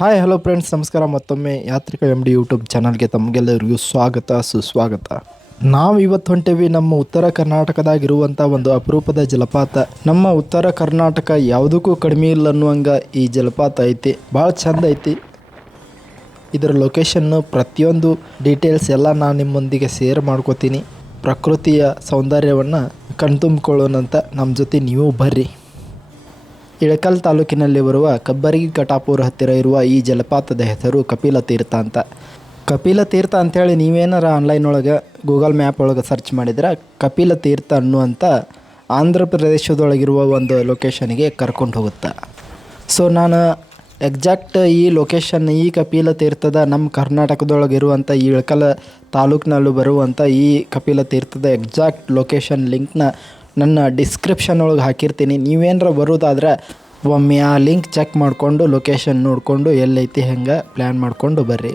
Hi hello friends, ನಮಸ್ಕಾರ. ಮತ್ತೊಮ್ಮೆ ಯಾತ್ರಿಕ MD YouTube ಚಾನಲ್ಗೆ ತಮಗೆಲ್ಲರಿಗೂ ಸ್ವಾಗತ ಸುಸ್ವಾಗತ. ನಾವು ಇವತ್ತು ಹೊಂಟೇವಿ ನಮ್ಮ ಉತ್ತರ ಕರ್ನಾಟಕದಾಗಿರುವಂಥ ಒಂದು ಅಪರೂಪದ ಜಲಪಾತ. ನಮ್ಮ ಉತ್ತರ ಕರ್ನಾಟಕ ಯಾವುದಕ್ಕೂ ಕಡಿಮೆ ಇಲ್ಲ ಅನ್ನುವಂಗೆ ಈ ಜಲಪಾತ ಐತಿ. ಭಾಳ ಚಂದ ಐತಿ. ಇದರ ಲೊಕೇಶನ್ನು ಪ್ರತಿಯೊಂದು ಡೀಟೇಲ್ಸ್ ಎಲ್ಲ ನಾನು ನಿಮ್ಮೊಂದಿಗೆ ಶೇರ್ ಮಾಡ್ಕೋತೀನಿ. ಪ್ರಕೃತಿಯ ಸೌಂದರ್ಯವನ್ನು ಕಣ್ತುಂಬಿಕೊಳ್ಳೋಣಂತ ನಮ್ಮ ಜೊತೆ ನೀವು ಬರ್ರಿ. ಇಳಕಲ್ ತಾಲೂಕಿನಲ್ಲಿ ಬರುವ ಕಬ್ಬರಗಿ ಕಟಾಪುರ ಹತ್ತಿರ ಇರುವ ಈ ಜಲಪಾತದ ಹೆಸರು ಕಪಿಲ ತೀರ್ಥ ಅಂತ. ಕಪಿಲ ತೀರ್ಥ ಅಂಥೇಳಿ ನೀವೇನಾರ ಆನ್ಲೈನ್ ಒಳಗೆ ಗೂಗಲ್ ಮ್ಯಾಪ್ ಒಳಗೆ ಸರ್ಚ್ ಮಾಡಿದ್ರೆ ಕಪಿಲ ತೀರ್ಥ ಅನ್ನುವಂಥ ಆಂಧ್ರ ಪ್ರದೇಶದೊಳಗಿರುವ ಒಂದು ಲೊಕೇಶನ್ಗೆ ಕರ್ಕೊಂಡು ಹೋಗುತ್ತೆ. ಸೊ ನಾನು ಎಕ್ಸಾಕ್ಟ್ ಈ ಲೊಕೇಶನ್, ಈ ಕಪಿಲ ತೀರ್ಥದ ನಮ್ಮ ಕರ್ನಾಟಕದೊಳಗಿರುವಂಥ ಈ ಇಳಕಲ್ ತಾಲೂಕಿನಲ್ಲೂ ಬರುವಂಥ ಈ ಕಪಿಲ ತೀರ್ಥದ ಎಕ್ಸಾಕ್ಟ್ ಲೊಕೇಶನ್ ಲಿಂಕ್ನ ನನ್ನ ಡಿಸ್ಕ್ರಿಪ್ಷನ್ ಒಳಗೆ ಹಾಕಿರ್ತೀನಿ. ನೀವೇನಾರ ಬರೋದಾದ್ರೆ ಒಮ್ಮೆ ಆ ಲಿಂಕ್ ಚೆಕ್ ಮಾಡಿಕೊಂಡು ಲೊಕೇಶನ್ ನೋಡಿಕೊಂಡು ಎಲ್ಲೈತಿ ಹೆಂಗೆ ಪ್ಲ್ಯಾನ್ ಮಾಡಿಕೊಂಡು ಬರ್ರಿ.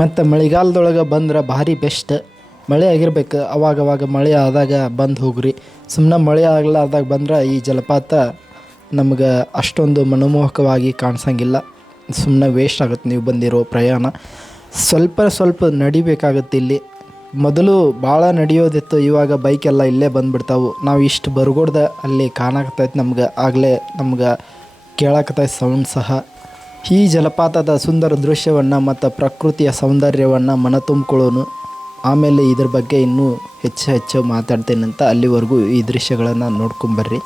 ಮತ್ತು ಮಳೆಗಾಲದೊಳಗೆ ಬಂದ್ರೆ ಭಾರಿ ಬೆಸ್ಟ್. ಮಳೆ ಆಗಿರ್ಬೇಕು. ಅವಾಗವಾಗ ಮಳೆ ಆದಾಗ ಬಂದು ಹೋಗ್ರಿ. ಸುಮ್ಮನೆ ಮಳೆ ಆಗಲಾರ್ದಾಗ ಬಂದ್ರೆ ಈ ಜಲಪಾತ ನಮ್ಗೆ ಅಷ್ಟೊಂದು ಮನಮೋಹಕವಾಗಿ ಕಾಣಿಸಂಗಿಲ್ಲ. ಸುಮ್ಮನೆ ವೇಸ್ಟ್ ಆಗುತ್ತೆ ನೀವು ಬಂದಿರೋ ಪ್ರಯಾಣ. ಸ್ವಲ್ಪ ನಡಿಬೇಕಾಗತ್ತೆ. ಇಲ್ಲಿ ಮೊದಲು ಭಾಳ ನಡೆಯೋದಿತ್ತು, ಇವಾಗ ಬೈಕೆಲ್ಲ ಇಲ್ಲೇ ಬಂದುಬಿಡ್ತಾವೆ. ನಾವು ಇಷ್ಟು ಬರ್ಗೋಡ್ದ ಅಲ್ಲಿ ಕಾಣಕತ್ತೈತೆ ನಮ್ಗೆ ಕೇಳಕತ್ತೈತೆ ಸೌಂಡ್ ಸಹ. ಈ ಜಲಪಾತದ ಸುಂದರ ದೃಶ್ಯವನ್ನು ಮತ್ತು ಪ್ರಕೃತಿಯ ಸೌಂದರ್ಯವನ್ನು ಮನ ತುಂಬಿಕೊಳ್ಳೋನು. ಆಮೇಲೆ ಇದ್ರ ಬಗ್ಗೆ ಇನ್ನೂ ಹೆಚ್ಚು ಮಾತಾಡ್ತೇನಂತ. ಅಲ್ಲಿವರೆಗೂ ಈ ದೃಶ್ಯಗಳನ್ನು ನೋಡ್ಕೊಂಬರ್ರಿ.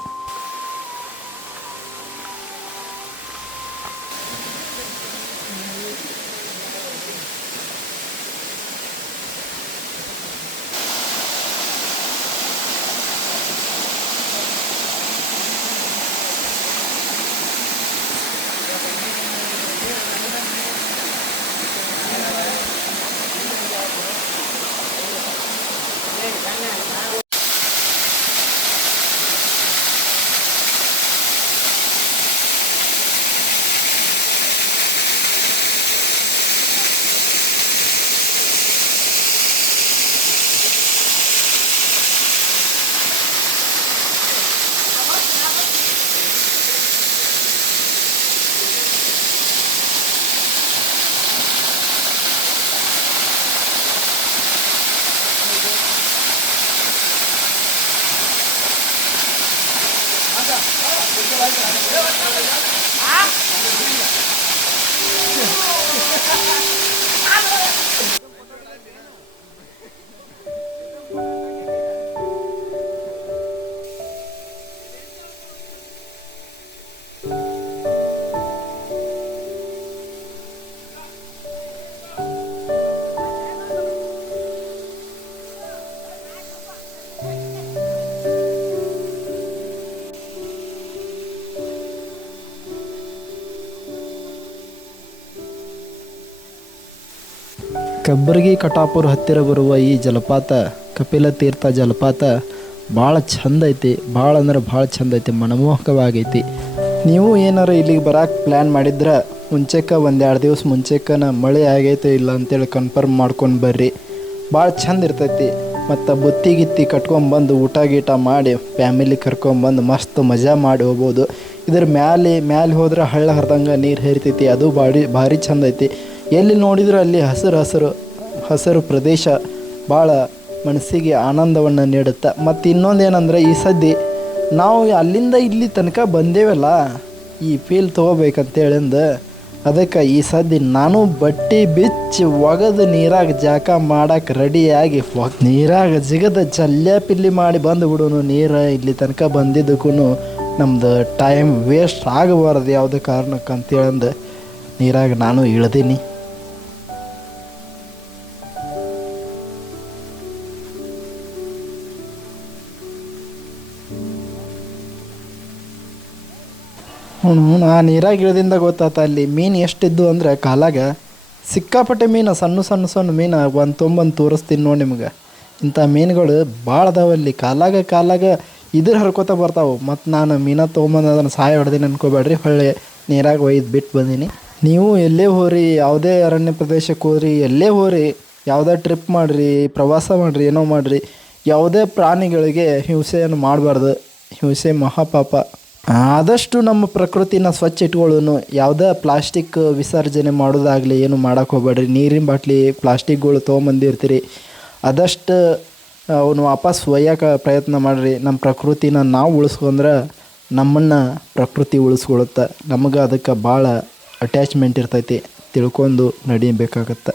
ಕಬ್ಬರಗಿ ಕಟಾಪುರ ಹತ್ತಿರ ಬರುವ ಈ ಜಲಪಾತ, ಕಪಿಲ ತೀರ್ಥ ಜಲಪಾತ ಭಾಳ ಚಂದ ಐತಿ. ಭಾಳ ಅಂದ್ರೆ ಭಾಳ ಚಂದ ಐತಿ, ಮನಮೋಹಕವಾಗೈತಿ. ನೀವು ಏನಾರು ಇಲ್ಲಿಗೆ ಬರೋಕೆ ಪ್ಲ್ಯಾನ್ ಮಾಡಿದ್ರೆ ಮುಂಚೆಕ್ಕೆ 1-2 ದಿವಸ ಮುಂಚೆಕ್ಕನ ಮಳೆ ಆಗೈತೆ ಇಲ್ಲ ಅಂತೇಳಿ ಕನ್ಫರ್ಮ್ ಮಾಡ್ಕೊಂಡು ಬರ್ರಿ. ಭಾಳ ಚಂದ ಇರ್ತೈತಿ. ಮತ್ತು ಬುತ್ತಿ ಕಟ್ಕೊಂಬಂದು ಊಟ ಗೀಟ ಮಾಡಿ ಫ್ಯಾಮಿಲಿ ಕರ್ಕೊಂಬಂದು ಮಸ್ತ್ ಮಜಾ ಮಾಡಿ ಹೋಗ್ಬೋದು. ಇದ್ರ ಮ್ಯಾಲೆ ಹೋದ್ರೆ ಹಳ್ಳ ಹರಿದಂಗೆ ನೀರು ಹರಿತೈತಿ. ಅದು ಭಾರಿ ಚಂದ ಐತಿ. ಎಲ್ಲಿ ನೋಡಿದ್ರೆ ಅಲ್ಲಿ ಹಸಿರು ಪ್ರದೇಶ ಭಾಳ ಮನಸ್ಸಿಗೆ ಆನಂದವನ್ನು ನೀಡುತ್ತೆ. ಮತ್ತು ಇನ್ನೊಂದು ಏನಂದ್ರೆ, ಈ ಸದ್ಯ ನಾವು ಅಲ್ಲಿಂದ ಇಲ್ಲಿ ತನಕ ಬಂದೇವಲ್ಲ, ಈ ಫೀಲ್ ತೊಗೋಬೇಕಂತೇಳಿಂದ ಅದಕ್ಕೆ ಈ ಸದ್ಯ ನಾನು ಬಟ್ಟೆ ಬಿಚ್ಚಿ ಒಗೆದು ನೀರಾಗ ಜಾಕ ಮಾಡಕ್ಕೆ ರೆಡಿಯಾಗಿ ನೀರಾಗ ಜಿಗದ ಚಲ್ಯಾಪಿಲ್ಲಿ ಮಾಡಿ ಬಂದು ಬಿಡೋನು. ನೀರು ಇಲ್ಲಿ ತನಕ ಬಂದಿದ್ದಕ್ಕೂ ನಮ್ದು ಟೈಮ್ ವೇಸ್ಟ್ ಆಗಬಾರ್ದು ಯಾವುದೇ ಕಾರಣಕ್ಕೆ ಅಂತೇಳಂದು ನೀರಾಗ ನಾನು ಇಳ್ದೀನಿ. ಆ ನೀರಾಗ ಇಳ್ದಿಂದ ಗೊತ್ತಾತ ಅಲ್ಲಿ ಮೀನು ಎಷ್ಟಿದ್ದು ಅಂದರೆ ಕಾಲಾಗ ಸಿಕ್ಕಾಪಟ್ಟೆ ಮೀನು, ಸಣ್ಣ ಮೀನು. ಒಂದು ತೊಂಬಂದು ತೋರಿಸ್ತೀನಿ ನೋಡಿ ನಿಮ್ಗೆ. ಇಂಥ ಮೀನುಗಳು ಭಾಳ ಅದಾವಲ್ಲಿ. ಕಾಲಾಗ ಇದ್ರ ಹರ್ಕೋತ ಬರ್ತಾವೆ. ಮತ್ತು ನಾನು ಮೀನ ತೊಗೊಂಬಂದು ಅದನ್ನು ಸಾಯ ಹೊಡೆದೀನಿ ಅನ್ಕೋಬೇಡ್ರಿ. ಹೊಳ್ಳಿ ನೀರಾಗ ಒಯ್ದು ಬಿಟ್ಟು ಬಂದೀನಿ. ನೀವು ಎಲ್ಲೇ ಹೋರಿ, ಯಾವುದೇ ಅರಣ್ಯ ಪ್ರದೇಶಕ್ಕೆ ಹೋರಿ, ಎಲ್ಲೇ ಹೋರಿ, ಯಾವುದೇ ಟ್ರಿಪ್ ಮಾಡಿರಿ, ಪ್ರವಾಸ ಮಾಡಿರಿ, ಏನೋ ಮಾಡಿರಿ, ಯಾವುದೇ ಪ್ರಾಣಿಗಳಿಗೆ ಹಿಂಸೆಯನ್ನು ಮಾಡಬಾರ್ದು. ಹಿಂಸೆ ಮಹಾಪಾಪ. ಆದಷ್ಟು ನಮ್ಮ ಪ್ರಕೃತಿನ ಸ್ವಚ್ಛ ಇಟ್ಕೊಳ್ಳೋನು. ಯಾವುದೇ ಪ್ಲಾಸ್ಟಿಕ್ ವಿಸರ್ಜನೆ ಮಾಡೋದಾಗಲಿ ಏನು ಮಾಡೋಕೆ ಹೋಗ್ಬೇಡ್ರಿ. ನೀರಿನ ಬಾಟ್ಲಿ ಪ್ಲಾಸ್ಟಿಕ್ಗಳು ತೊಗೊಂಬಂದಿರ್ತೀರಿ, ಆದಷ್ಟು ಅವನು ವಾಪಸ್ ಒಯ್ಯೋಕೆ ಪ್ರಯತ್ನ ಮಾಡಿರಿ. ನಮ್ಮ ಪ್ರಕೃತಿನ ನಾವು ಉಳಿಸ್ಕೊಂಡ್ರೆ ನಮ್ಮನ್ನು ಪ್ರಕೃತಿ ಉಳಿಸ್ಕೊಳುತ್ತೆ. ನಮಗೆ ಅದಕ್ಕೆ ಭಾಳ ಅಟ್ಯಾಚ್ಮೆಂಟ್ ಇರ್ತೈತಿ, ತಿಳ್ಕೊಂಡು ನಡಿಬೇಕಾಗತ್ತೆ.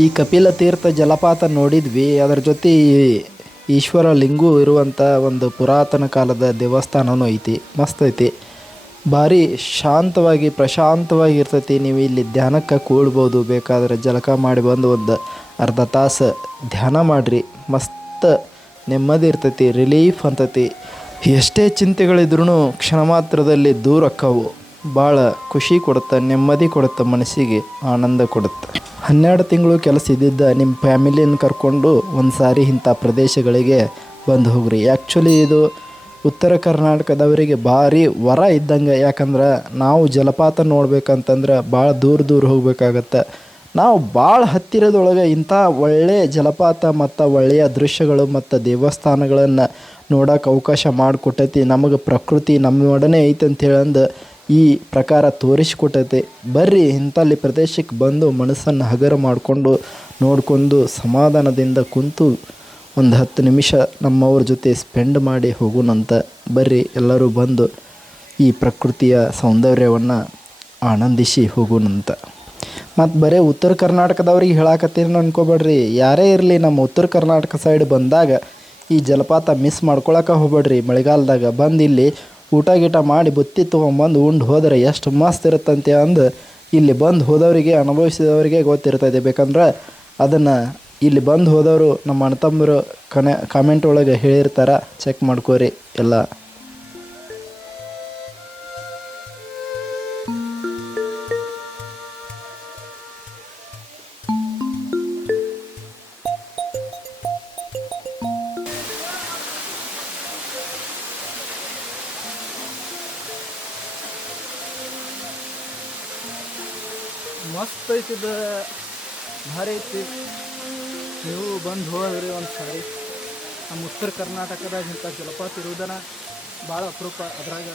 ಈ ಕಪಿಲ ತೀರ್ಥ ಜಲಪಾತ ನೋಡಿದ್ವಿ, ಅದರ ಜೊತೆ ಈಶ್ವರ ಲಿಂಗು ಇರುವಂಥ ಒಂದು ಪುರಾತನ ಕಾಲದ ದೇವಸ್ಥಾನವೂ ಐತಿ. ಮಸ್ತ್ ಐತಿ, ಭಾರಿ ಶಾಂತವಾಗಿ ಪ್ರಶಾಂತವಾಗಿ ಇರ್ತೈತಿ. ನೀವು ಇಲ್ಲಿ ಧ್ಯಾನಕ್ಕೆ ಕೂಡ್ಬೋದು. ಬೇಕಾದರೆ ಜಳಕ ಮಾಡಿ ಬಂದು ಒಂದು ಅರ್ಧ ತಾಸು ಧ್ಯಾನ ಮಾಡಿರಿ, ಮಸ್ತ್ ನೆಮ್ಮದಿ ಇರ್ತೈತಿ, ರಿಲೀಫ್ ಅಂತೈತಿ. ಎಷ್ಟೇ ಚಿಂತೆಗಳಿದ್ರೂ ಕ್ಷಣ ಮಾತ್ರದಲ್ಲಿ ದೂರ ಅಕ್ಕವು. ಭಾಳ ಖುಷಿ ಕೊಡುತ್ತೆ, ನೆಮ್ಮದಿ ಕೊಡುತ್ತೆ, ಮನಸ್ಸಿಗೆ ಆನಂದ ಕೊಡುತ್ತೆ. 12 ತಿಂಗಳು ಕೆಲಸ ಇದ್ದಿದ್ದ ನಿಮ್ಮ ಫ್ಯಾಮಿಲಿನ ಕರ್ಕೊಂಡು ಒಂದು ಸಾರಿ ಇಂಥ ಪ್ರದೇಶಗಳಿಗೆ ಬಂದು ಹೋಗ್ರಿ. ಆ್ಯಕ್ಚುಲಿ ಇದು ಉತ್ತರ ಕರ್ನಾಟಕದವರಿಗೆ ಭಾರಿ ವರ ಇದ್ದಂಗೆ. ಯಾಕಂದ್ರೆ ನಾವು ಜಲಪಾತ ನೋಡ್ಬೇಕಂತಂದ್ರೆ ಭಾಳ ದೂರ ಹೋಗ್ಬೇಕಾಗತ್ತೆ. ನಾವು ಭಾಳ ಹತ್ತಿರದೊಳಗೆ ಇಂಥ ಒಳ್ಳೆಯ ಜಲಪಾತ ಮತ್ತು ಒಳ್ಳೆಯ ದೃಶ್ಯಗಳು ಮತ್ತು ದೇವಸ್ಥಾನಗಳನ್ನು ನೋಡೋಕೆ ಅವಕಾಶ ಮಾಡಿಕೊಟ್ಟೈತಿ. ನಮಗೆ ಪ್ರಕೃತಿ ನಮ್ಮೊಡನೆ ಐತೆ ಅಂತೇಳಂದು ಈ ಪ್ರಕಾರ ತೋರಿಸಿಕೊಟ್ಟೈತೆ. ಬರ್ರಿ, ಇಂಥಲ್ಲಿ ಪ್ರದೇಶಕ್ಕೆ ಬಂದು ಮನಸ್ಸನ್ನು ಹಗರ ಮಾಡಿಕೊಂಡು ನೋಡಿಕೊಂಡು ಸಮಾಧಾನದಿಂದ ಕುಂತು ಒಂದು 10 ನಿಮಿಷ ನಮ್ಮವ್ರ ಜೊತೆ ಸ್ಪೆಂಡ್ ಮಾಡಿ ಹೋಗೋಣಂತ. ಬರ್ರಿ, ಎಲ್ಲರೂ ಬಂದು ಈ ಪ್ರಕೃತಿಯ ಸೌಂದರ್ಯವನ್ನು ಆನಂದಿಸಿ ಹೋಗೋಣಂತ. ಮತ್ತು ಬರೀ ಉತ್ತರ ಕರ್ನಾಟಕದವ್ರಿಗೆ ಹೇಳಾಕತ್ತೀನಿ ಅನ್ಕೋಬೇಡ್ರಿ. ಯಾರೇ ಇರಲಿ, ನಮ್ಮ ಉತ್ತರ ಕರ್ನಾಟಕ ಸೈಡ್ ಬಂದಾಗ ಈ ಜಲಪಾತ ಮಿಸ್ ಮಾಡ್ಕೊಳಕ್ಕೆ ಹೋಗ್ಬೇಡ್ರಿ. ಮಳೆಗಾಲದಾಗ ಬಂದು ಇಲ್ಲಿ ಊಟ ಗೀಟ ಮಾಡಿ ಬುತ್ತಿ ತೊಗೊಂಬಂದು ಉಂಡು ಹೋದರೆ ಎಷ್ಟು ಮಸ್ತ್ ಇರುತ್ತಂತೆ ಅಂದು ಇಲ್ಲಿ ಬಂದು ಹೋದವರಿಗೆ, ಅನುಭವಿಸಿದವರಿಗೆ ಗೊತ್ತಿರ್ತೈತೆ. ಬೇಕಂದ್ರೆ ಅದನ್ನು ಇಲ್ಲಿ ಬಂದು ಹೋದವರು ನಮ್ಮ ಅಣ್ಣ ತಮ್ಮರು ಕಾಮೆಂಟ್ ಒಳಗೆ ಹೇಳಿರ್ತಾರೆ, ಚೆಕ್ ಮಾಡ್ಕೋರಿ ಎಲ್ಲ. ಮಸ್ತ್ ಐತಿದ, ಭಾರಿ ಐತಿ. ನೀವು ಬಂದು ಹೋದ್ರಿ ಒಂದು ಸಾರಿ. ನಮ್ಮ ಉತ್ತರ ಕರ್ನಾಟಕದಾಗ ಇಂಥ ಜಲಪಾತ ಇರುವುದನ್ನ ಭಾಳ ಅಪರೂಪ. ಅದ್ರಾಗ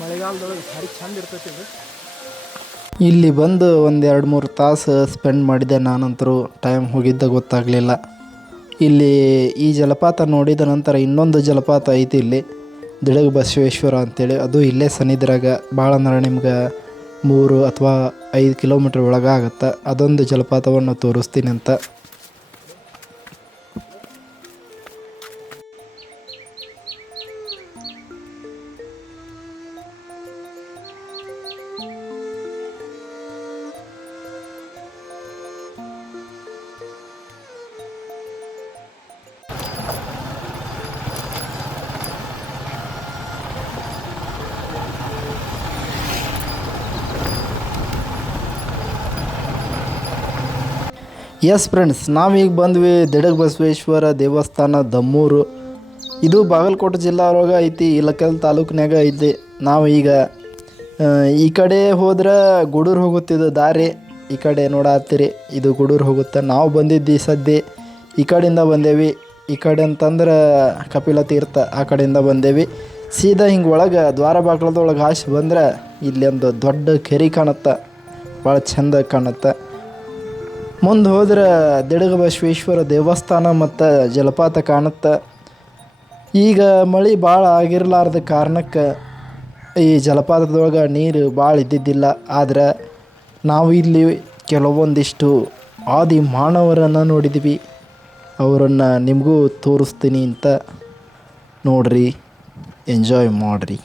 ಮಳೆಗಾಲದೊಳಗೆ ಭಾರಿ ಚಂದ ಇರ್ತೈತಿ ಇದು. ಇಲ್ಲಿ ಬಂದು ಒಂದು 2-3 ತಾಸು ಸ್ಪೆಂಡ್ ಮಾಡಿದೆ. ನಾನಂತರೂ ಟೈಮ್ ಹೋಗಿದ್ದ ಗೊತ್ತಾಗಲಿಲ್ಲ. ಇಲ್ಲಿ ಈ ಜಲಪಾತ ನೋಡಿದ ನಂತರ ಇನ್ನೊಂದು ಜಲಪಾತ ಐತಿ ಇಲ್ಲಿ, ದಿಡಗ ಬಸವೇಶ್ವರ ಅಂಥೇಳಿ. ಅದು ಇಲ್ಲೇ ಸನ್ನಿದ್ರಾಗ, ಭಾಳ ಅಂದ್ರೆ ನಿಮ್ಗೆ 3 ಅಥವಾ 5 ಕಿಲೋಮೀಟ್ರ್ ಒಳಗಾಗತ್ತೆ. ಅದೊಂದು ಜಲಪಾತವನ್ನು ತೋರಿಸ್ತೀನಿ ಅಂತ. ಎಸ್ ಫ್ರೆಂಡ್ಸ್, ನಾವೀಗ ಬಂದ್ವಿ ದಿಡಗ ಬಸವೇಶ್ವರ ದೇವಸ್ಥಾನ, ದಮ್ಮೂರು. ಇದು ಬಾಗಲಕೋಟೆ ಜಿಲ್ಲಾ ಒಳಗೆ ಐತಿ, ಇಳಕಲ್ ತಾಲೂಕಿನಾಗ ಐತಿ. ನಾವು ಈಗ ಈ ಕಡೆ ಹೋದ್ರೆ ಗೂಡೂರು ಹೋಗುತ್ತಿದ್ದು ದಾರಿ. ಈ ಕಡೆ ನೋಡತ್ತೀರಿ, ಇದು ಗೂಡೂರು ಹೋಗುತ್ತೆ. ನಾವು ಬಂದಿದ್ದು ಈ ಸದ್ಯ ಈ ಕಡೆಯಿಂದ ಬಂದೇವಿ. ಈ ಕಡೆ ಅಂತಂದ್ರೆ ಕಪಿಲ ತೀರ್ಥ, ಆ ಕಡೆಯಿಂದ ಬಂದೇವಿ. ಸೀದಾ ಹಿಂಗೆ ಒಳಗೆ ದ್ವಾರ ಬಾಗ್ಲದೊಳಗೆ ಹಾಸಿ ಬಂದ್ರೆ ಇಲ್ಲಿ ಒಂದು ದೊಡ್ಡ ಕೆರೆ ಕಾಣುತ್ತೆ, ಭಾಳ ಚೆಂದ ಕಾಣುತ್ತೆ. ಮುಂದೆ ಹೋದ್ರೆ ದಿಡಗ ಬಸವೇಶ್ವರ ದೇವಸ್ಥಾನ ಮತ್ತು ಜಲಪಾತ ಕಾಣುತ್ತೆ. ಈಗ ಮಳೆ ಭಾಳ ಆಗಿರಲಾರ್ದ ಕಾರಣಕ್ಕೆ ಈ ಜಲಪಾತದೊಳಗೆ ನೀರು ಭಾಳ ಇದ್ದಿದ್ದಿಲ್ಲ. ಆದರೆ ನಾವು ಇಲ್ಲಿ ಕೆಲವೊಂದಿಷ್ಟು ಆದಿ ಮಾನವರನ್ನು ನೋಡಿದ್ವಿ. ಅವರನ್ನು ನಿಮಗೂ ತೋರಿಸ್ತೀನಿ ಅಂತ ನೋಡ್ರಿ, ಎಂಜಾಯ್ ಮಾಡಿರಿ.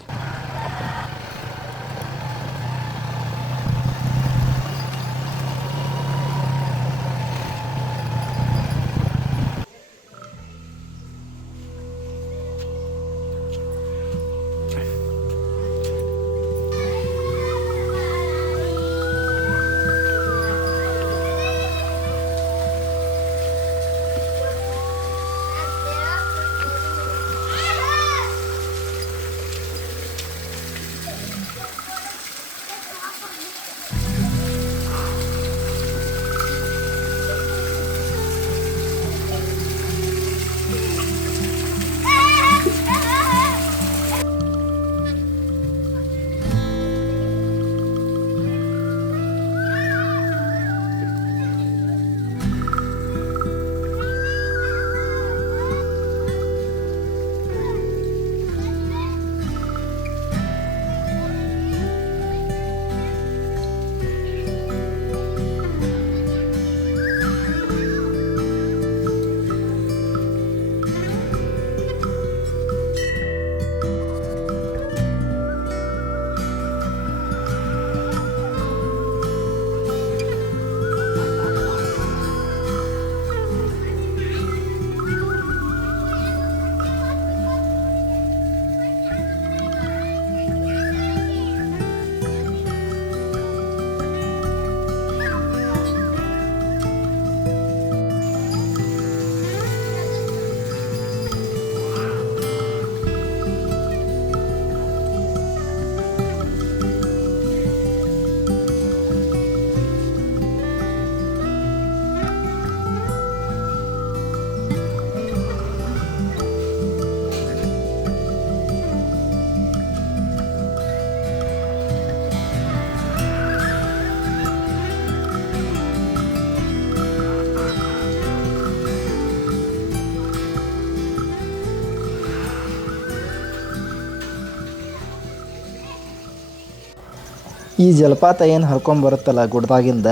ಈ ಜಲಪಾತ ಏನು ಹರ್ಕೊಂಬರುತ್ತಲ್ಲ ಗುಡ್ದಾಗಿಂದ,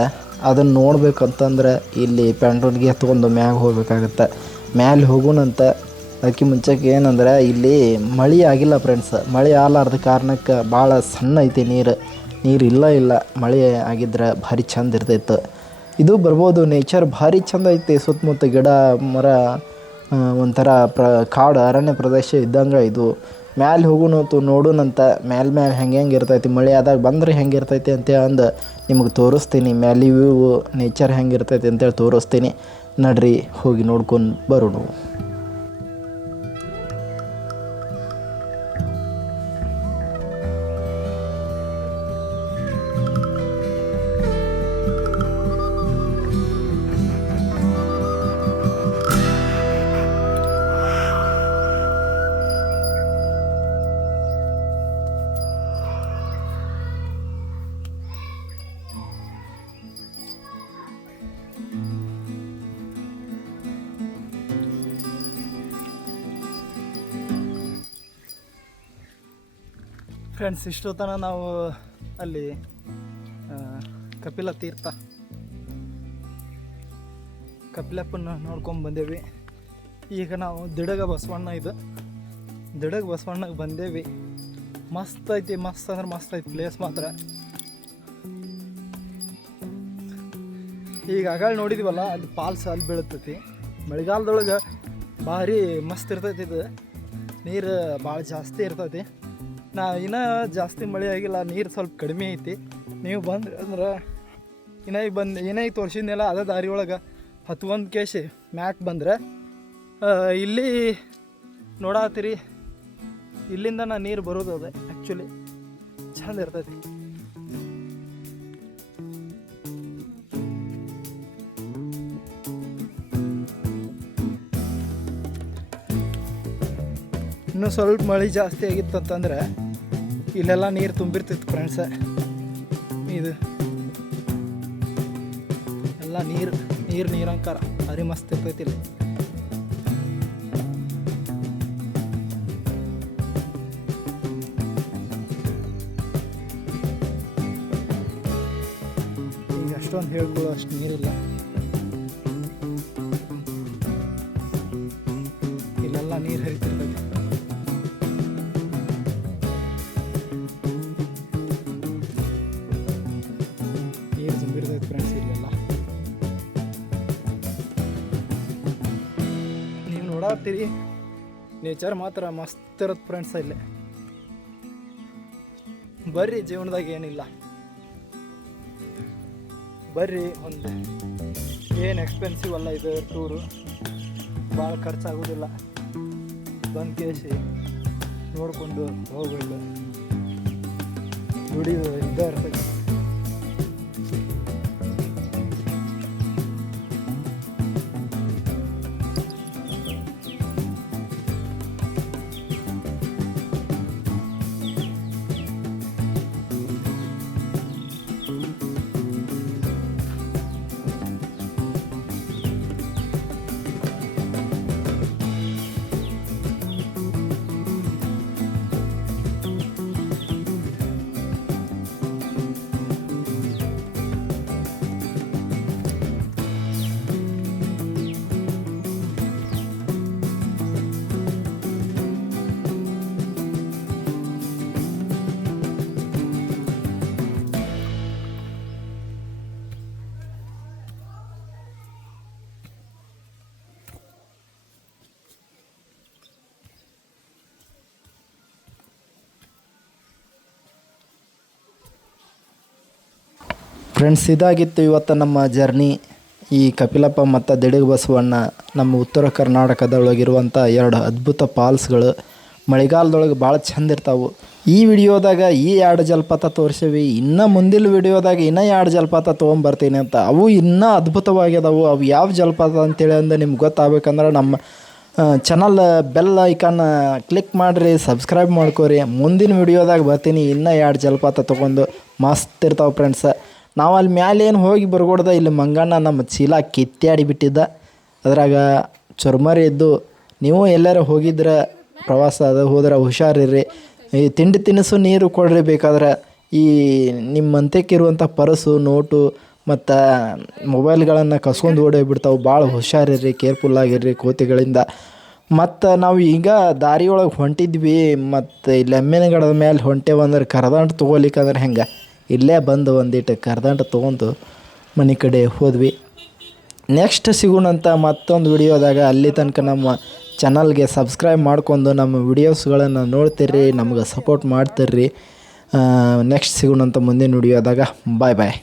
ಅದನ್ನು ನೋಡ್ಬೇಕಂತಂದ್ರೆ ಇಲ್ಲಿ ಪೆಂಡ್ರೋಲ್ಗೆ ತೊಗೊಂಡು ಮ್ಯಾಗ ಹೋಗ್ಬೇಕಾಗತ್ತೆ. ಮ್ಯಾಲೆ ಹೋಗೋಣಂತ. ಅದಕ್ಕೆ ಮುಂಚೆಗೆ ಏನಂದ್ರೆ ಇಲ್ಲಿ ಮಳೆ ಆಗಿಲ್ಲ ಫ್ರೆಂಡ್ಸ್. ಮಳೆ ಆಗಲಾರ್ದ ಕಾರಣಕ್ಕೆ ಭಾಳ ಸಣ್ಣ ಐತಿ ನೀರು ಇಲ್ಲ. ಮಳೆ ಆಗಿದ್ರೆ ಭಾರಿ ಚಂದ ಇರ್ತೈತೆ. ಇದು ಬರ್ಬೋದು. ನೇಚರ್ ಭಾರಿ ಚಂದ ಐತಿ. ಸುತ್ತಮುತ್ತ ಗಿಡ ಮರ, ಒಂಥರ ಕಾಡು ಅರಣ್ಯ ಪ್ರದೇಶ ಇದ್ದಂಗೆ ಇದು. ಮ್ಯಾಲೆ ಹೋಗೋಣಂತು ನೋಡೋಣಂತ. ಮ್ಯಾಲೆ ಹೆಂಗೆ ಇರ್ತೈತಿ, ಮಳೆ ಆದಾಗ ಬಂದ್ರೆ ಹೆಂಗೆ ಇರ್ತೈತಿ ಅಂತೇಳಿ ನಿಮಗೆ ತೋರಿಸ್ತೀನಿ. ಮ್ಯಾಲೆ ವ್ಯೂ ನೇಚರ್ ಹೆಂಗೆ ಇರ್ತೈತಿ ಅಂತೇಳಿ ತೋರಿಸ್ತೀನಿ. ನಡ್ರಿ ಹೋಗಿ ನೋಡ್ಕೊಂಡು ಬರೋಣ. ಫ್ರೆಂಡ್ಸ್, ಇಷ್ಟೊತ್ತನ ನಾವು ಅಲ್ಲಿ ಕಪಿಲಪ್ಪನ ನೋಡ್ಕೊಂಡು ಬಂದೇವಿ. ಈಗ ನಾವು ದಿಡಗ ಬಸವಣ್ಣಗೆ ಬಂದೇವಿ. ಮಸ್ತ್ ಐತಿ, ಮಸ್ತ್ ಅಂದ್ರೆ ಮಸ್ತ್ ಐತಿ ಪ್ಲೇಸ್ ಮಾತ್ರ. ಈಗ ಆಗಾಳ ನೋಡಿದ್ವಲ್ಲ, ಅಲ್ಲಿ ಫಾಲ್ಸ್ ಅಲ್ಲಿ ಬೀಳತೈತಿ. ಮಳೆಗಾಲದೊಳಗೆ ಭಾರಿ ಮಸ್ತ್ ಇರ್ತೈತಿ. ಇದು ನೀರು ಭಾಳ ಜಾಸ್ತಿ ಇರ್ತೈತಿ. ಇನ್ನೂ ಜಾಸ್ತಿ ಮಳೆ ಆಗಿಲ್ಲ, ನೀರು ಸ್ವಲ್ಪ ಕಡಿಮೆ ಐತಿ. ನೀವು ಬಂದ್ರಿ ಅಂದ್ರೆ ಏನಾಗಿ ತೋರಿಸಿದ್ನೆಲ್ಲ ಅದೇ ದಾರಿ ಒಳಗೆ ಹತ್ಕೊಂಡ್ ಕೇಸಿ ಮ್ಯಾಕ್ ಬಂದ್ರೆ ಇಲ್ಲಿ ನೋಡತ್ತೀರಿ, ಇಲ್ಲಿಂದ ನೀರು ಬರೋದು ಅದೇ ಆ್ಯಕ್ಚುಲಿ ಚಂದ ಇರ್ತೈತಿ. ಇನ್ನೂ ಸ್ವಲ್ಪ ಮಳೆ ಜಾಸ್ತಿ ಆಗಿತ್ತು ಅಂತಂದ್ರೆ ಇಲ್ಲೆಲ್ಲ ನೀರು ತುಂಬಿರ್ತಿತ್ತು ಫ್ರೆಂಡ್ಸ. ಇದು ಎಲ್ಲ ನೀರು ನೀರಂಕಾರ ಹರಿ ಮಸ್ತ್ ಇರ್ತೈತಿ ಇಲ್ಲಿ. ಈಗ ಅಷ್ಟೊಂದು ಹೇಳ್ಕೊಳ್ಳೋ ಅಷ್ಟು ನೀರಿಲ್ಲ. ಇಲ್ಲೆಲ್ಲ ನೀರು ಹರಿತಿರ್ತೈತಿ. ನೀರು ತುಂಬಿರ್ತೈತಿ ಫ್ರೆಂಡ್ಸ್ ಇಲ್ಲೆಲ್ಲ. ನೀವು ನೋಡತ್ತೀರಿ, ನೇಚರ್ ಮಾತ್ರ ಮಸ್ತ್ ಇರುತ್ತೆ ಫ್ರೆಂಡ್ಸ್. ಇಲ್ಲಿ ಬರ್ರಿ, ಜೀವನದಾಗ ಏನಿಲ್ಲ, ಬರ್ರಿ. ಒಂದು ಏನು ಎಕ್ಸ್ಪೆನ್ಸಿವ್ ಅಲ್ಲ ಇದು ಟೂರು, ಭಾಳ ಖರ್ಚಾಗೋದಿಲ್ಲ. ಬಂದು ಕೇಸಿ ನೋಡಿಕೊಂಡು ಹೋಗ್ಬೇಕು. ದುಡಿದು ಇದ್ದೇ ಇರ್ತೈತಿ. ಫ್ರೆಂಡ್ಸ್, ಇದಾಗಿತ್ತು ಇವತ್ತು ನಮ್ಮ ಜರ್ನಿ. ಈ ಕಪಿಲಪ್ಪ ಮತ್ತು ದಿಡಗ ಬಸವಣ್ಣ ನಮ್ಮ ಉತ್ತರ ಕರ್ನಾಟಕದೊಳಗಿರುವಂಥ 2 ಅದ್ಭುತ ಫಾಲ್ಸ್ಗಳು. ಮಳೆಗಾಲದೊಳಗೆ ಭಾಳ ಚಂದ ಇರ್ತಾವೆ. ಈ ವಿಡಿಯೋದಾಗ ಈ 2 ಜಲಪಾತ ತೋರಿಸೀವಿ. ಇನ್ನು ಮುಂದಿನ ವಿಡಿಯೋದಾಗ ಇನ್ನೂ 2 ಜಲಪಾತ ತೊಗೊಂಬರ್ತೀನಿ ಅಂತ. ಅವು ಇನ್ನೂ ಅದ್ಭುತವಾಗಿದಾವೆ. ಅವು ಯಾವ ಜಲಪಾತ ಅಂತೇಳಿ ಅಂದ್ರೆ ನಿಮ್ಗೆ ಗೊತ್ತಾಗಬೇಕಂದ್ರೆ ನಮ್ಮ ಚಾನಲ್ ಬೆಲ್ ಐಕಾನ್ ಕ್ಲಿಕ್ ಮಾಡಿರಿ, ಸಬ್ಸ್ಕ್ರೈಬ್ ಮಾಡ್ಕೋರಿ. ಮುಂದಿನ ವಿಡಿಯೋದಾಗ ಬರ್ತೀನಿ ಇನ್ನೂ 2 ಜಲಪಾತ ತೊಗೊಂಡು. ಮಸ್ತ್ ಇರ್ತಾವೆ ಫ್ರೆಂಡ್ಸ. ನಾವು ಅಲ್ಲಿ ಮ್ಯಾಲೇನು ಹೋಗಿ ಬರ್ಕೊಡ್ದ, ಇಲ್ಲಿ ಮಂಗಣ್ಣ ನಮ್ಮ ಚೀಲ ಕಿತ್ತಾಡಿ ಬಿಟ್ಟಿದ್ದ. ಅದ್ರಾಗ ಚುರ್ಮರಿ ಇದ್ದು. ನೀವು ಎಲ್ಲರೂ ಹೋಗಿದ್ರೆ ಪ್ರವಾಸ ಅದು ಹೋದ್ರೆ ಹುಷಾರಿರ್ರಿ. ಈ ತಿಂಡಿ ತಿನಿಸು ನೀರು ಕೊಡ್ರಿ. ಬೇಕಾದ್ರೆ ಈ ನಿಮ್ಮ ಮಂತಕ್ಕಿರುವಂಥ ಪರ್ಸು, ನೋಟು ಮತ್ತು ಮೊಬೈಲ್ಗಳನ್ನು ಕಸ್ಕೊಂಡು ಓಡೋಗ್ಬಿಡ್ತಾವೆ. ಭಾಳ ಹುಷಾರಿರ್ರಿ, ಕೇರ್ಫುಲ್ಲಾಗಿರ್ರಿ ಕೋತಿಗಳಿಂದ. ಮತ್ತು ನಾವು ಈಗ ದಾರಿಯೊಳಗೆ ಹೊಂಟಿದ್ವಿ. ಮತ್ತು ಇಲ್ಲಿ ಎಮ್ಮಿನಗಡದ ಮೇಲೆ ಹೊಂಟೇವಂದ್ರೆ ಕರದಂಟು ತೊಗೊಲಿಕ್ಕಂದ್ರೆ ಹೆಂಗೆ, ಇಲ್ಲೇ ಬಂದು ಒಂದಿಟ್ಟು ಕರದಂಟು ತೊಗೊಂಡು ಮನೆ ಕಡೆ ಹೋದ್ವಿ. ನೆಕ್ಸ್ಟ್ ಸಿಗೋಣಂತ ಮತ್ತೊಂದು ವಿಡಿಯೋದಾಗ. ಅಲ್ಲಿ ತನಕ ನಮ್ಮ ಚಾನಲ್ಗೆ ಸಬ್ಸ್ಕ್ರೈಬ್ ಮಾಡ್ಕೊಂಡು ನಮ್ಮ ವಿಡಿಯೋಸ್ಗಳನ್ನು ನೋಡ್ತೀರಿ, ನಮ್ಗೆ ಸಪೋರ್ಟ್ ಮಾಡ್ತೀರಿ. ನೆಕ್ಸ್ಟ್ ಸಿಗೋಣಂತ ಮುಂದಿನ ವಿಡಿಯೋದಾಗ. ಬಾಯ್ ಬಾಯ್.